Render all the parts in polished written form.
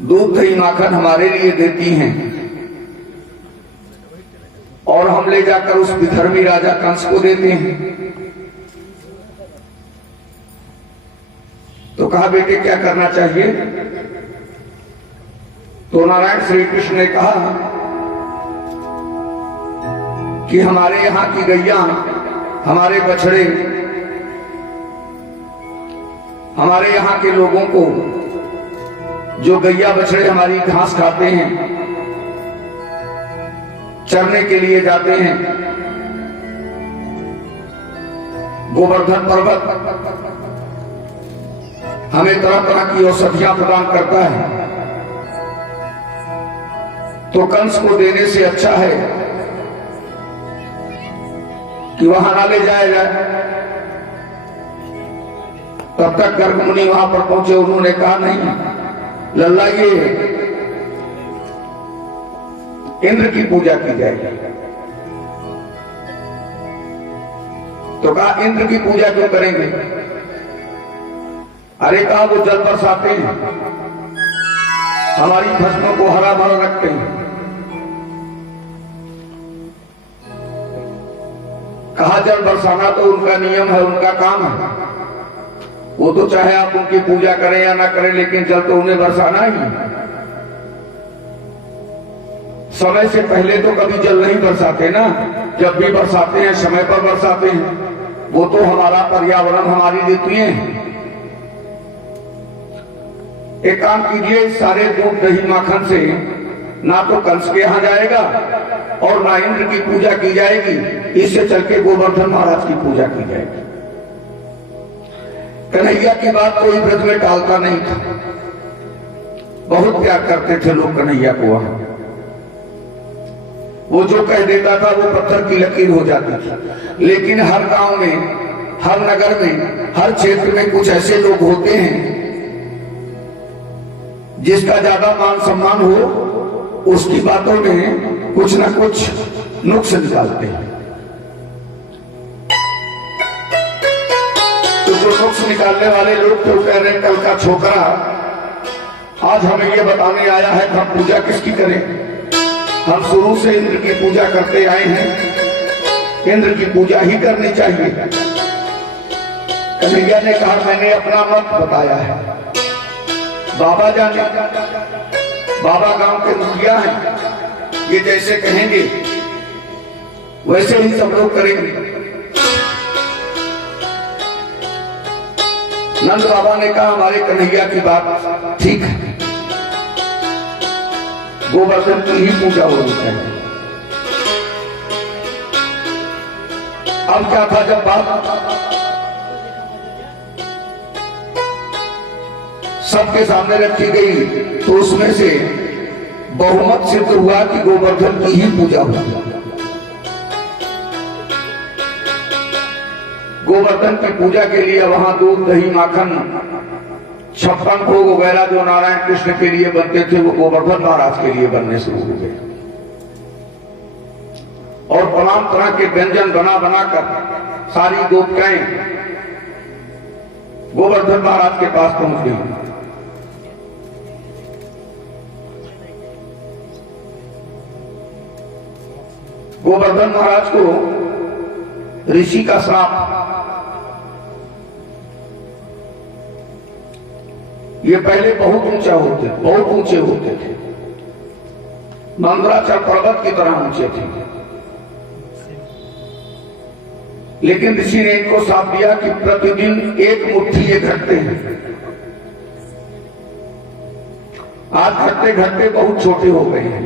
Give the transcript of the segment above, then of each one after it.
दूध दही माखन हमारे लिए देती हैं और हम ले जाकर उस विधर्मी राजा कंस को देते हैं। तो कहा बेटे क्या करना चाहिए? तो नारायण श्री कृष्ण ने कहा कि हमारे यहां की गैया, हमारे बछड़े, हमारे यहां के लोगों को जो गैया बछड़े हमारी घास खाते हैं, चरने के लिए जाते हैं, गोवर्धन पर्वत हमें तरह तरह की औषधियां प्रदान करता है, तो कंस को देने से अच्छा है कि वहां ना ले जाया जाए। तब तक गर्ग मुनि वहां पर पहुंचे। उन्होंने कहा नहीं लल्ला, ये इंद्र की पूजा की जाएगी। तो कहा इंद्र की पूजा क्यों करेंगे? अरे कहा वो जल बरसाते हैं, हमारी फसलों को हरा भरा रखते हैं। कहा जल बरसाना तो उनका नियम है, उनका काम है, वो तो चाहे आप उनकी पूजा करें या ना करें, लेकिन जल तो उन्हें बरसाना ही है। समय से पहले तो कभी जल नहीं बरसाते ना, जब भी बरसाते हैं समय पर बरसाते हैं। वो तो हमारा पर्यावरण, हमारी ऋतुएं हैं। एक काम कीजिए, इस सारे दूध दही माखन से ना तो कंस के यहां जाएगा और ना इंद्र की पूजा की जाएगी, इससे चल के गोवर्धन महाराज की पूजा की जाएगी। कन्हैया की बात कोई ब्रज में टालता नहीं था, बहुत प्यार करते थे लोग कन्हैया को। वहां वो जो कह देता था वो पत्थर की लकीर हो जाती थी। लेकिन हर गांव में, हर नगर में, हर क्षेत्र में कुछ ऐसे लोग होते हैं जिसका ज्यादा मान सम्मान हो, उसकी बातों में कुछ ना कुछ नुक्स निकालते हैं। तो जो नुक्स निकालने वाले लोग थे, कह रहे कल का छोकरा आज हमें ये बताने आया है कि हम पूजा किसकी करें। हम शुरू से इंद्र की पूजा करते आए हैं, इंद्र की पूजा ही करनी चाहिए। कन्हैया ने कहा मैंने अपना मत बताया है, बाबा जाने, बाबा गांव के मुखिया हैं, ये जैसे कहेंगे वैसे ही सब लोग करेंगे। नंद बाबा ने कहा हमारे कन्हैया की बात ठीक है, गोवर्धन की ही पूजा होनी चाहिए। अब क्या था, जब बात सबके सामने रखी गई तो उसमें से बहुमत सिद्ध हुआ कि गोवर्धन की ही पूजा होगी। गोवर्धन की पूजा के लिए वहां दूध दही माखन 56 भोग वगैरह जो नारायण कृष्ण के लिए बनते थे, वो गोवर्धन महाराज के लिए बनने शुरू हो गए। और तमाम तरह के व्यंजन बना बनाकर सारी गोपिकाएं गोवर्धन महाराज के पास पहुंच गई। गोवर्धन महाराज को ऋषि का श्राप, ये पहले बहुत ऊंचे होते थे, मंदराचल पर्वत की तरह ऊंचे थे। लेकिन ऋषि ने इनको श्राप दिया कि प्रतिदिन एक मुट्ठी ये घटते हैं। आज घटते घटते बहुत छोटे हो गए हैं,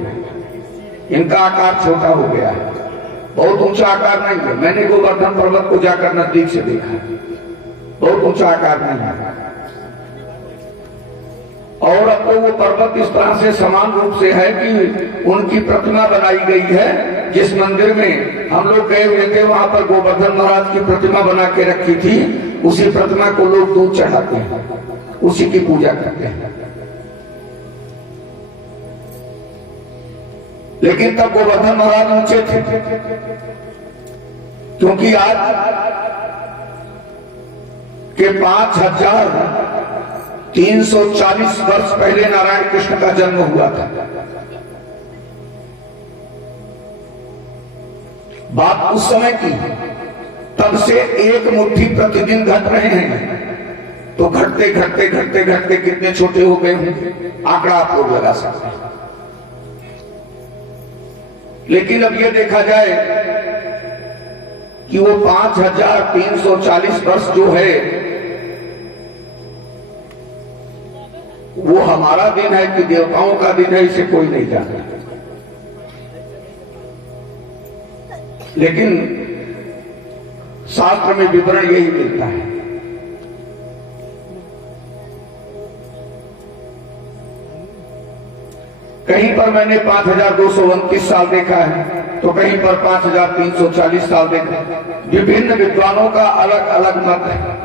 इनका आकार छोटा हो गया है, बहुत ऊंचा आकार नहीं है। मैंने गोवर्धन पर्वत को जाकर नजदीक से देखा, बहुत ऊंचा आकार नहीं है। और अब तो वो पर्वत इस तरह से समान रूप से है कि उनकी प्रतिमा बनाई गई है। जिस मंदिर में हम लोग गए हुए थे, वहां पर गोवर्धन महाराज की प्रतिमा बना के रखी थी, उसी प्रतिमा को लोग दूध चढ़ाते हैं, उसी की पूजा करते हैं। लेकिन तब गोवर्धन महाराज ऊंचे थे, क्योंकि आज के 5000 340 वर्ष पहले नारायण कृष्ण का जन्म हुआ था। बात उस समय की, तब से एक मुट्ठी प्रतिदिन घट रहे हैं, तो घटते घटते घटते घटते कितने छोटे हो गए होंगे, आंकड़ा आप लोग लगा सकते हैं। लेकिन अब यह देखा जाए कि वो 5340 वर्ष जो है वो हमारा दिन है कि देवताओं का दिन है, इसे कोई नहीं जानता। लेकिन शास्त्र में विवरण यही मिलता है। कहीं पर मैंने 5229 साल देखा है, तो कहीं पर 5340 साल देखा है। विभिन्न विद्वानों का अलग अलग मत है,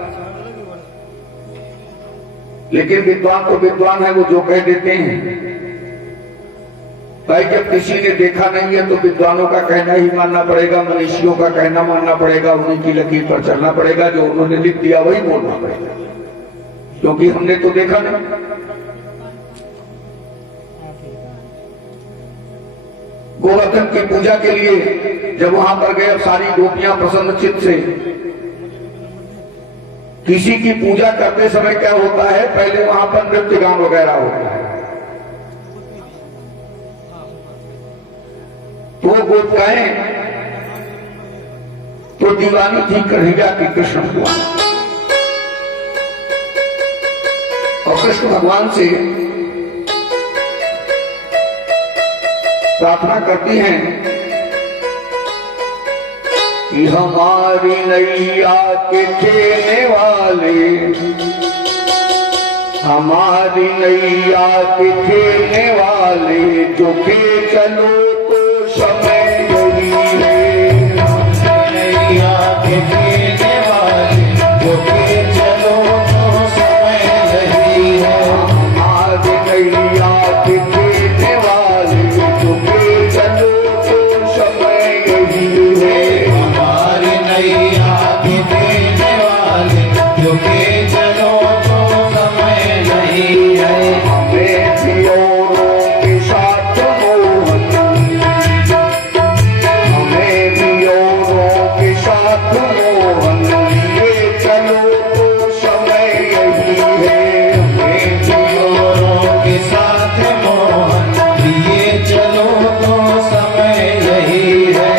लेकिन विद्वान तो विद्वान है, वो जो कह देते हैं। भाई जब किसी ने देखा नहीं है तो विद्वानों का कहना ही मानना पड़ेगा, मनीषियों का कहना मानना पड़ेगा, उन्हीं की लकीर पर चलना पड़ेगा, जो उन्होंने लिख दिया वही बोलना पड़ेगा, क्योंकि हमने तो देखा नहीं। गोवर्धन की पूजा के लिए जब वहां पर गए, अब सारी गोपियां प्रसन्न चित्त से, किसी की पूजा करते समय क्या होता है, पहले वहां पर नृत्य गान वगैरह होता है, तो गोपिकाएं तो दीवानी थी कन्हैया की कृष्ण भगवान, और कृष्ण भगवान से प्रार्थना करती हैं कि हमारी नैया के खेलने वाले, हमारी नैया के खेलने वाले, जो के चलो तो समय यही है। नैया के खेलने वाले, जो के चलो तो समय यही है। हमारी नैया के खेलने वाले, जो के चलो तो समय यही है। हमारी नैया के खेलने वाले, जो के चलो तो समय नहीं है। हमें भी औरों के साथ मोहन, हमें भी औरों के साथ मोहन, ये चलो तो समय यही है। हमें भी औरों के साथ मोहन, ये चलो तो समय यही है।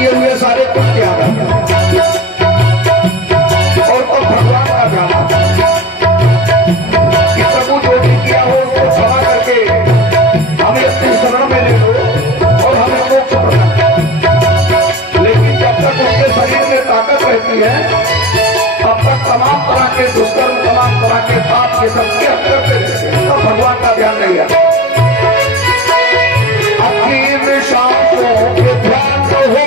किए हुए सारे कुछ क्या और तो भगवान का ध्यान कि प्रभु जो भी किया हो उसको क्षमा करके हमें अपने शरण में ले लो और हमें मोक्ष प्रदान। लेकिन जब तक उनके शरीर में ताकत रहती है तब तक तमाम तरह के दुष्कर्म, तमाम तरह के पाप ये सब के करते रहते हैं, तब भगवान का ध्यान नहीं आता। अकीम शांतों के ध्यान होगा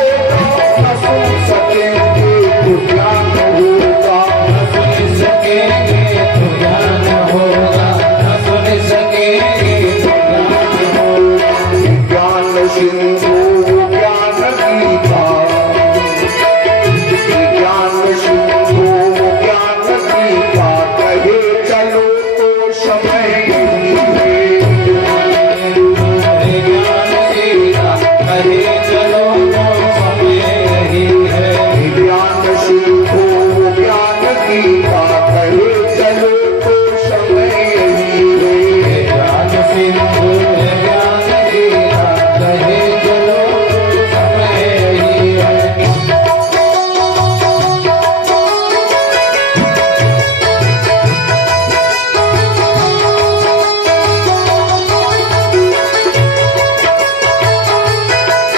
न सुन सकेंगे तो ज्ञान होगा, न सुन सकेंगे तो ज्ञान होगा, न सुन सकेंगे तो ज्ञान होगा। ज्ञान सिंधु ज्ञान गीता, ज्ञान सिंधु ज्ञान गीता, कहे चलो तो समय यही है। ज्ञान गीता कहे चलो तो समय यही है। ज्ञान सिंधु ज्ञान गीता कहे चलो तो समय यही है।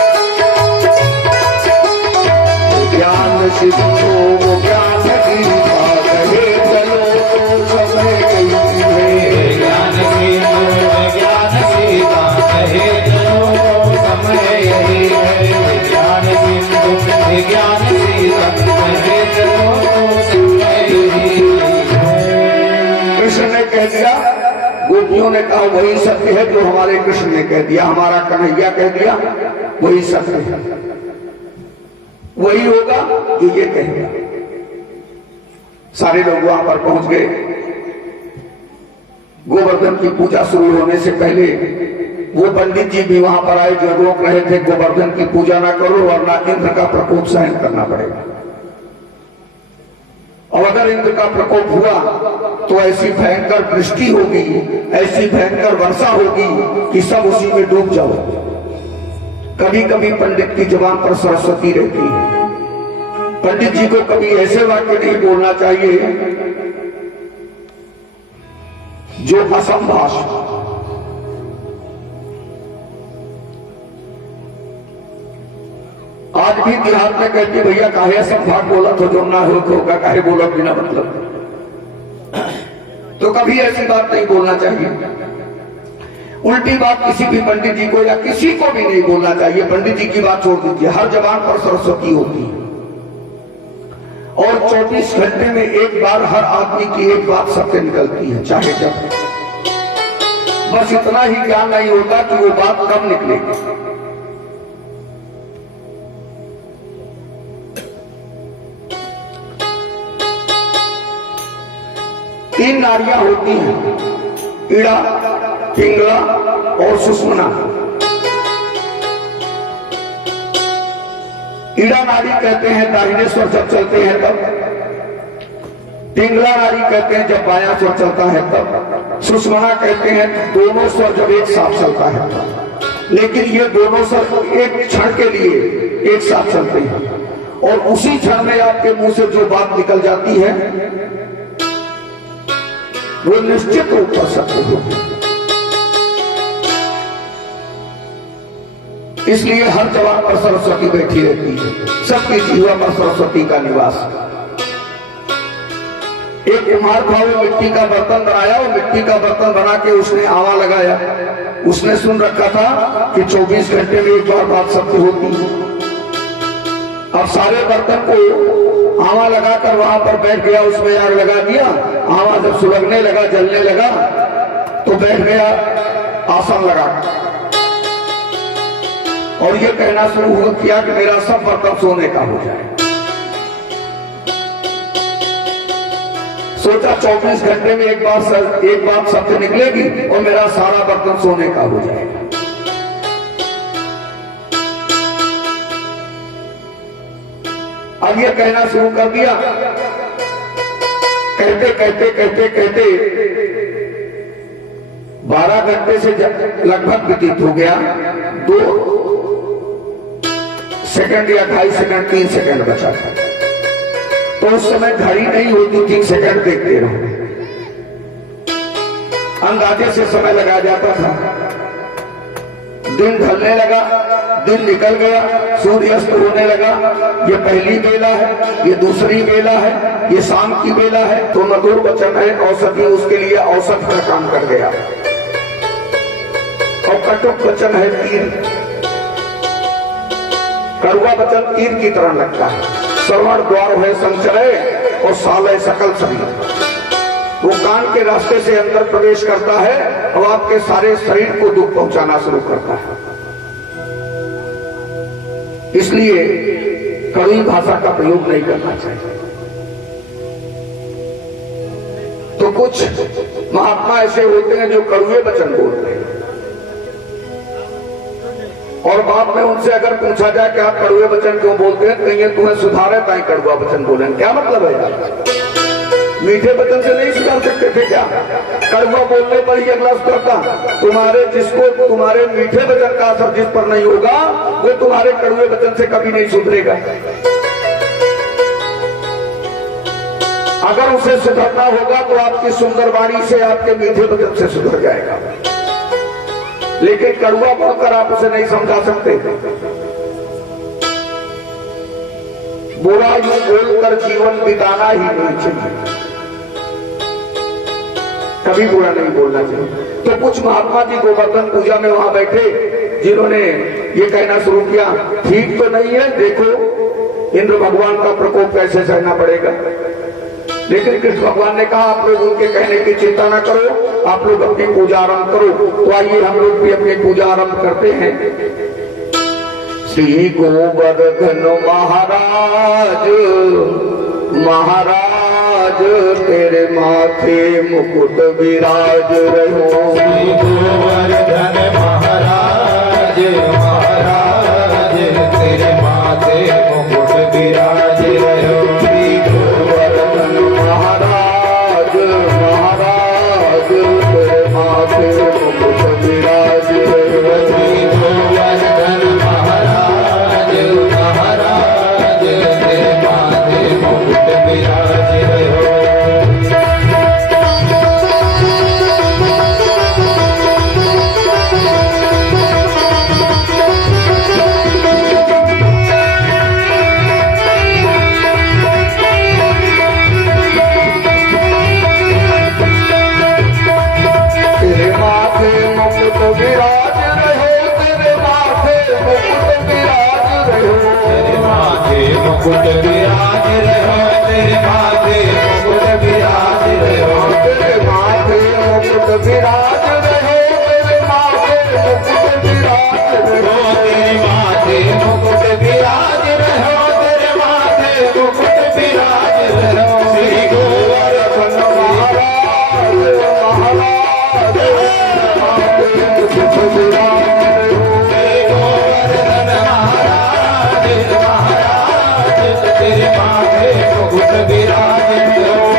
ज्ञान सिंधु ज्ञान गीता कहे चलो तो समय यही है। ज्ञान सिंधु ज्ञान गीता कहे चलो तो समय यही है। ज्ञान सिंधु ज्ञान गीता कहे चलो तो समय यही है। ज्ञान सिंधु ज्ञान गीता कहे चलो तो समय यही है। कृष्ण ने कह दिया, गोपियों ने कहा वही सत्य है जो हमारे कृष्ण ने कह दिया, हमारा कन्हैया कह दिया वही सत्य है, वही होगा जो ये कहेगा। सारे लोग वहां पर पहुंच गए। गोवर्धन की पूजा शुरू होने से पहले वो पंडित जी भी वहां पर आए जो रोक रहे थे गोवर्धन की पूजा ना करो वरना इंद्र का प्रकोप सहन करना पड़ेगा। और अगर इंद्र का प्रकोप हुआ तो ऐसी भयंकर वृष्टि होगी, ऐसी भयंकर वर्षा होगी कि सब उसी में डूब जाओ। कभी कभी पंडित की जुबान पर सरस्वती रहती है। पंडित जी को कभी ऐसे वाक्य नहीं बोलना चाहिए जो असंभाष। आज भी बिहार में कहती भैया काहे असंभाष बोला तो जो ना हो तो काहे बोला बिना मतलब। तो कभी ऐसी बात नहीं बोलना चाहिए। उल्टी बात किसी भी पंडित जी को या किसी को भी नहीं बोलना चाहिए। पंडित जी की बात छोड़ दीजिए, हर जबान पर सरस्वती होती है और 24 घंटे में एक बार हर आदमी की एक बात सत्य निकलती है, चाहे जब। बस इतना ही ज्ञान नहीं होता कि वो बात कब निकलेगी। तीन नाड़ियां होती हैं, ईड़ा, पिंगला और सुषुम्ना। ईड़ा नाड़ी कहते हैं दाहिने स्वर जब चलते हैं तब, पिंगला नाड़ी कहते हैं जब बायां स्वर चलता है तब, सुषुम्ना कहते हैं दोनों स्वर जब एक साथ चलता है तब। लेकिन ये दोनों स्वर एक क्षण के लिए एक साथ चलते हैं और उसी क्षण में आपके मुंह से जो बात निकल जाती है वो निश्चित रूप से सत्य होगी। इसलिए हर जवान पर सरस्वती बैठी रहती है, सबकी जीवा पर सरस्वती का निवास। एक कुम्हार था, वो मिट्टी का बर्तन बनाया, वो मिट्टी का बर्तन बना के उसने आवा लगाया। उसने सुन रखा था कि 24 घंटे में एक बार बात सत्य होती है। अब सारे बर्तन को आवा लगाकर वहां पर बैठ गया, उसमें आग लगा दिया। आवा जब सुलगने लगा, जलने लगा तो बैठ गया आसन लगा और ये कहना शुरू किया कि मेरा सब बर्तन सोने का हो जाए। सोचा 24 घंटे में एक बार सत्य निकलेगी और मेरा सारा बर्तन सोने का हो जाएगा। अब ये कहना शुरू कर दिया। कहते कहते कहते कहते 12 घंटे से लगभग व्यतीत हो गया। 2 सेकंड या 2.5 सेकंड 3 सेकंड बचा था। तो उस समय घड़ी नहीं होती थी, सेकंड देखते रहो, अंदाजे से समय लगाया जाता था। दिन ढलने लगा, दिन निकल गया, सूर्यास्त होने लगा। ये पहली बेला है, ये दूसरी बेला है, ये शाम की बेला है। तो मधुर वचन है, औषधि उसके लिए औसत का काम कर गया। और कटुक वचन है तीर, कड़वा वचन तीर की तरह लगता है। श्रवण द्वार है संचरे और साल है सकल शरीर। वो कान के रास्ते से अंदर प्रवेश करता है और आपके सारे शरीर को दुख पहुंचाना शुरू करता है। इसलिए कड़वी भाषा का प्रयोग नहीं करना चाहिए। तो कुछ महात्मा ऐसे होते हैं जो कड़वे वचन बोलते हैं, और बाद में उनसे अगर पूछा जाए कि आप कड़वे वचन क्यों बोलते हैं, कहीं तुम्हें सुधारे ताई कड़वा वचन बोले। क्या मतलब है यार? मीठे वचन से नहीं सुधार सकते थे क्या? कड़वा बोलने पर ही अगला सुधरता। तुम्हारे मीठे वचन का असर जिस पर नहीं होगा, वो तुम्हारे कड़वे वचन से कभी नहीं सुधरेगा। अगर उसे सुधरना होगा तो आपकी सुंदर वाणी से, आपके मीठे वचन से सुधर जाएगा। लेकिन कड़वा बोलकर आप उसे नहीं समझा सकते। बुरा यूं बोलकर जीवन बिताना ही नहीं चाहिए, कभी बुरा नहीं बोलना चाहिए। तो कुछ महात्मा जी गोवर्धन पूजा में वहां बैठे, जिन्होंने ये कहना शुरू किया, ठीक तो नहीं है, देखो इंद्र भगवान का प्रकोप कैसे सहना पड़ेगा। लेकिन कृष्ण भगवान ने कहा, आप लोग उनके कहने की चिंता न करो, आप लोग अपनी पूजा आरंभ करो। तो आइए हम लोग भी अपनी पूजा आरंभ करते हैं। श्री गोवर्धन महाराज, महाराज तेरे माथे मुकुट विराज रहो। श्री गोवर्धन महाराज, महाराज तेरे माथे मुकुट विराज रहो। श्री गोवर्धन महाराज, महाराज तेरे माथे मुकुट विराज रहो। श्री गोवर्धन महाराज, महाराज तेरे माथे मुकुट विराज रहो। तेरे माथे मुकुट विराज रहो, तेरे माथे मुकुट विराज रहो। तेरे माथे मुकुट विराज रहो, तेरे माथे मुकुट विराज रहो। तेरे माथे मुकुट विराज रहो, तेरे माथे मुकुट विराज रहो। तेरे माथे मुकुट विराज रहो, तेरे माथे मुकुट विराज रहो। श्री गोवर्धन महाराज, महाराज माथे मुकुट विराज रहो। श्री गोवर्धन महाराज, महाराज तेरे माथे मुकुट विराज रहो।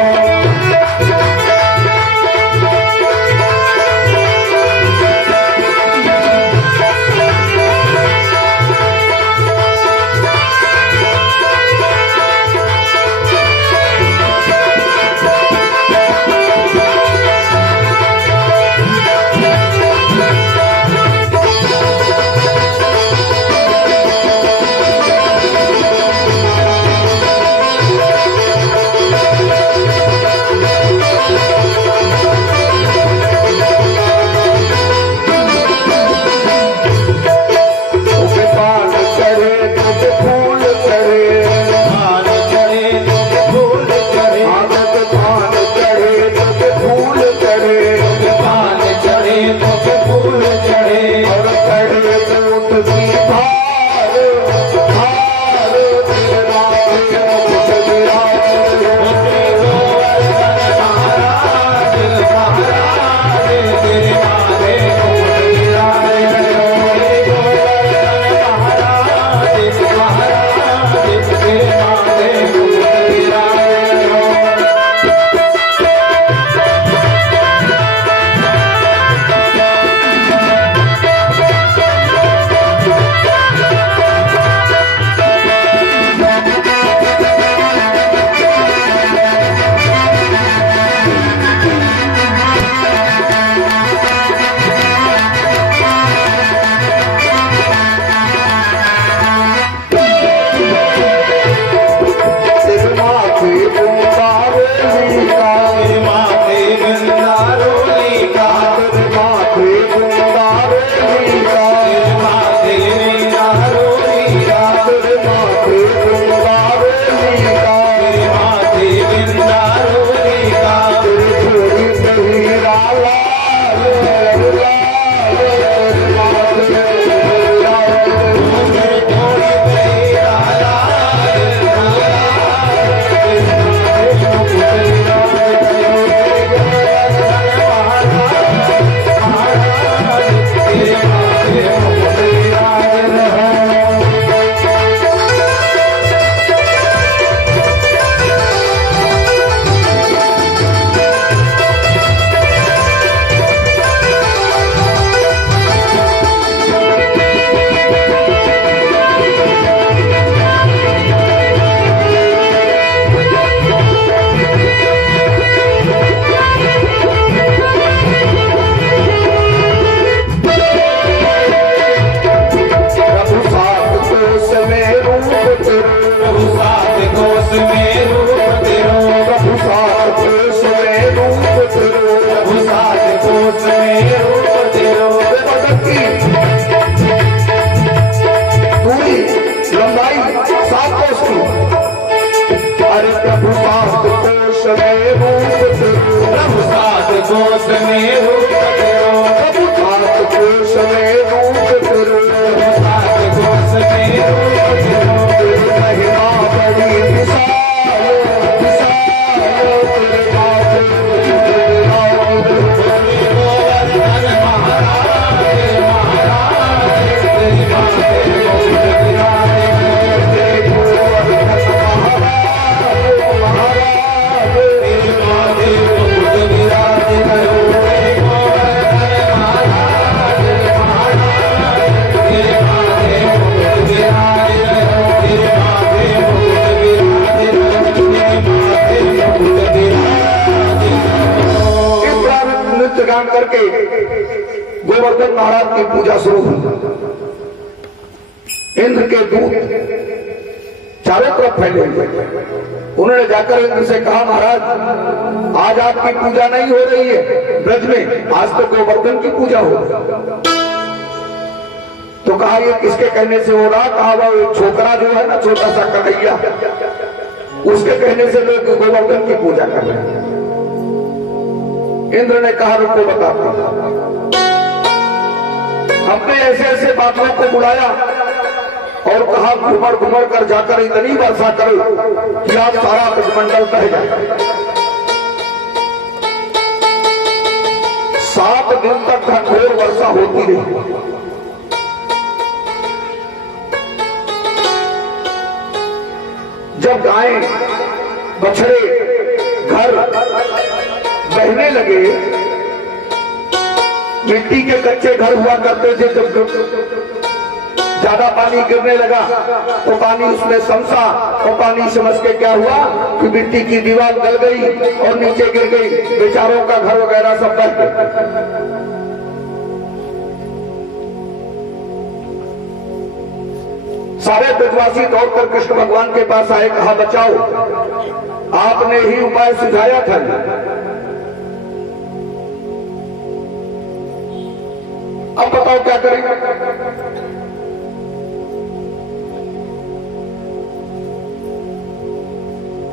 गोवर्धन महाराज की पूजा शुरू हुई। इंद्र के दूत चारों तरफ फैले हुए। उन्होंने जाकर इंद्र से कहा, महाराज आज आपकी पूजा नहीं हो रही है ब्रज में, आज तो गोवर्धन की पूजा हो रही। तो कहा ये किसके कहने से हो रहा? कहा वो छोकरा जो है ना, छोटा सा कन्हैया, उसके कहने से लोग गोवर्धन की पूजा कर रहे हैं। इंद्र ने कहा रुको बताते हैं। अपने ऐसे ऐसे बादलों को बुलाया और कहा घुमड़ घुमड़ कर जाकर इतनी वर्षा करो कि आज सारा ब्रह्मंडल बह जाए। 7 दिन तक घनघोर वर्षा होती रही। जब गायें बछड़े घर बहने लगे, मिट्टी के कच्चे घर हुआ करते थे, जब ज्यादा पानी गिरने लगा तो पानी उसमें समसा और पानी समझ के क्या हुआ कि मिट्टी की दीवार गल गई और नीचे गिर गई, बेचारों का घर वगैरह सब बह गए। सारे ब्रजवासी दौड़कर कृष्ण भगवान के पास आए, कहा बचाओ, आपने ही उपाय सुझाया था। अब बताओ क्या करेंगे?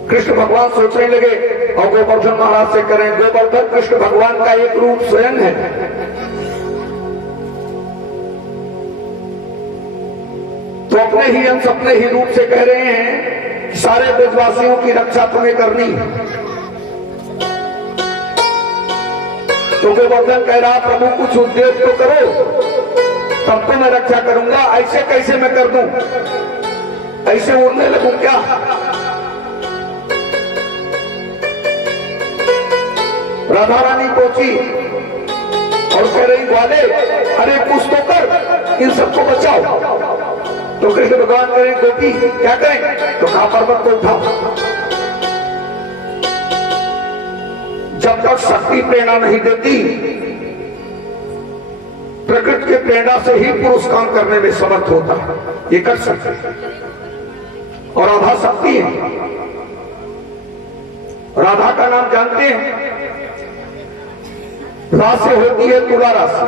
कृष्ण भगवान सोचने लगे और गोवर्धन महाराज से करें। गोवर्धन कृष्ण भगवान का एक रूप स्वयं है, तो अपने ही अंश अपने ही रूप से कह रहे हैं कि सारे ब्रजवासियों की रक्षा तुम्हें करनी है। तो गोवर्धन कह रहा प्रभु कुछ उद्योग तो करो, तब तो मैं रक्षा करूंगा। ऐसे कैसे मैं कर दूं? ऐसे उड़ने लगूं क्या? राधा रानी पहुंची और कह रही ग्वाले अरे कुछ तो कर, इन सबको बचाओ। तो कृष्ण भगवान करें गोपी क्या करें? तो कहा पर्वत को उठाओ। जब तक शक्ति प्रेरणा नहीं देती, प्रकृति के प्रेरणा से ही पुरुष काम करने में समर्थ होता है, ये कर सकते। और राधा शक्ति है। राधा का नाम जानते हैं? राशि होती है तुला राशि,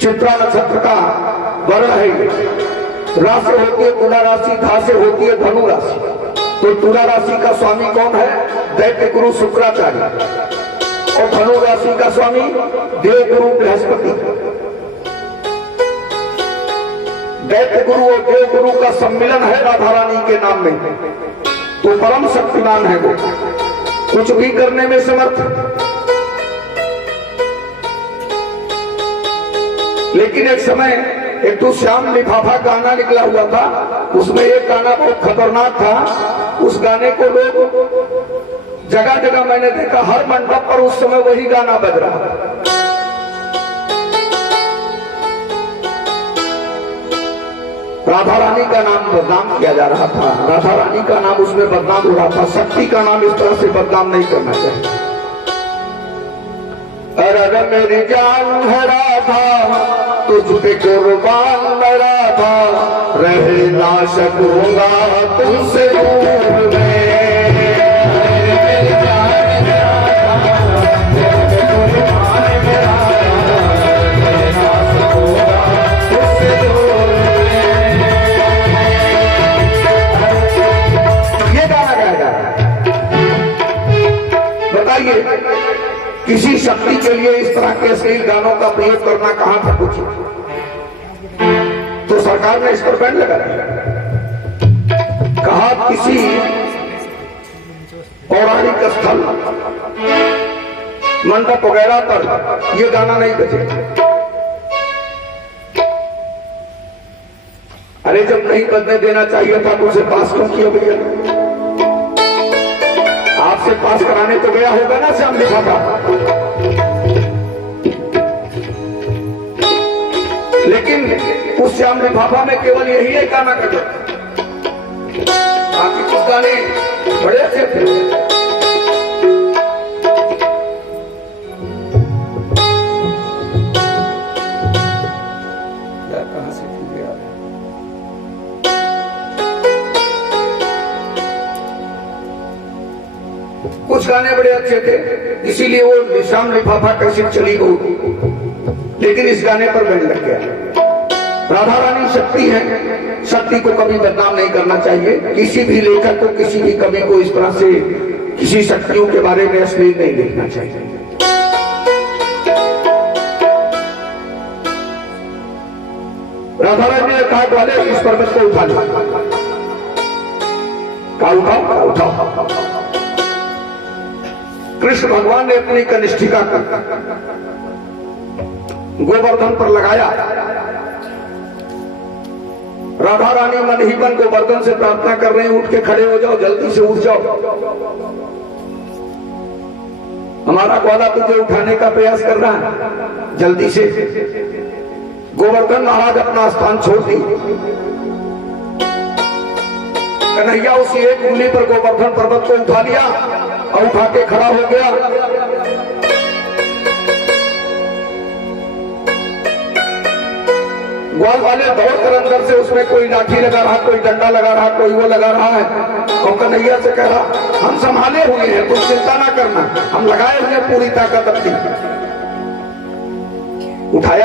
चित्रा नक्षत्र का वर्ण है। राशि होती है तुला राशि, धासे होती है धनु राशि। तो तुला राशि का स्वामी कौन है? दैत्य गुरु शुक्राचार्य। और धनु राशि का स्वामी देव गुरु बृहस्पति। दैत्य गुरु और देव गुरु का सम्मिलन है राधा रानी के नाम में, तो परम शक्तिमान है वो, कुछ भी करने में समर्थ। लेकिन एक समय एक तो श्याम लिफाफा गाना निकला हुआ था, उसमें एक गाना बहुत खतरनाक था। उस गाने को लोग जगह जगह मैंने देखा, हर मंडप पर उस समय वही गाना बज रहा। राधा रानी का नाम बदनाम किया जा रहा था, राधा रानी का नाम उसमें बदनाम हो रहा था। शक्ति का नाम इस तरह से बदनाम नहीं करना चाहिए। अरे मेरी जान है राधा, तुझ पे कुर्बान मैं राधा, रह ना सकूंगा तुमसे दूर में। ये गाना गाया जा रहा है। बताइए किसी शक्ति के लिए इस तरह के अश्लील गानों का प्रयोग करना कहां था कुछ? तो सरकार ने इस पर बैन लगा दिया। कहा किसी पौराणिक स्थल, मंडप वगैरह पर ये गाना नहीं बजेगा। अरे जब नहीं बजने देना चाहिए था तो उसे पास क्यों किया भैया? आपसे पास कराने तो गया होगा ना श्याम लिफाफा। लेकिन उस श्याम लिफाफा में केवल यही एक गाना कर दो, बाकी कुछ गाने बड़े अच्छे थे। गाने बड़े अच्छे थे, इसीलिए वो निशान लिफाफा कैसे चली गई, लेकिन इस गाने पर बैन लग गया। राधा रानी शक्ति है, शक्ति को कभी बदनाम नहीं करना चाहिए। किसी भी लेखक को, किसी भी कवि को इस तरह से किसी शक्तियों के बारे में अश्लील नहीं लिखना चाहिए। राधा रानी ने कहा वाले इस पर्वत को उठा लो, कहा उठाओ। कृष्ण भगवान ने अपनी कनिष्ठिका को गोवर्धन पर लगाया। राधा रानी मन ही मन गोवर्धन से प्रार्थना कर रहे हैं, उठ के खड़े हो जाओ, जल्दी से उठ जाओ, हमारा ग्वाला तुझे उठाने का प्रयास कर रहा है, जल्दी से। गोवर्धन महाराज अपना स्थान छोड़ दी। कन्हैया उसी एक उंगली पर गोवर्धन पर्वत को उठा लिया और उठा के खड़ा हो गया। ग्वाल वाले दौड़कर अंदर से, उसमें कोई लाठी लगा रहा, कोई डंडा लगा रहा, कोई वो लगा रहा है, और कन्हैया से कह रहा हम संभाले हुए हैं, तुम चिंता ना करना, हम लगाए हुए पूरी ताकत अपनी। उठाया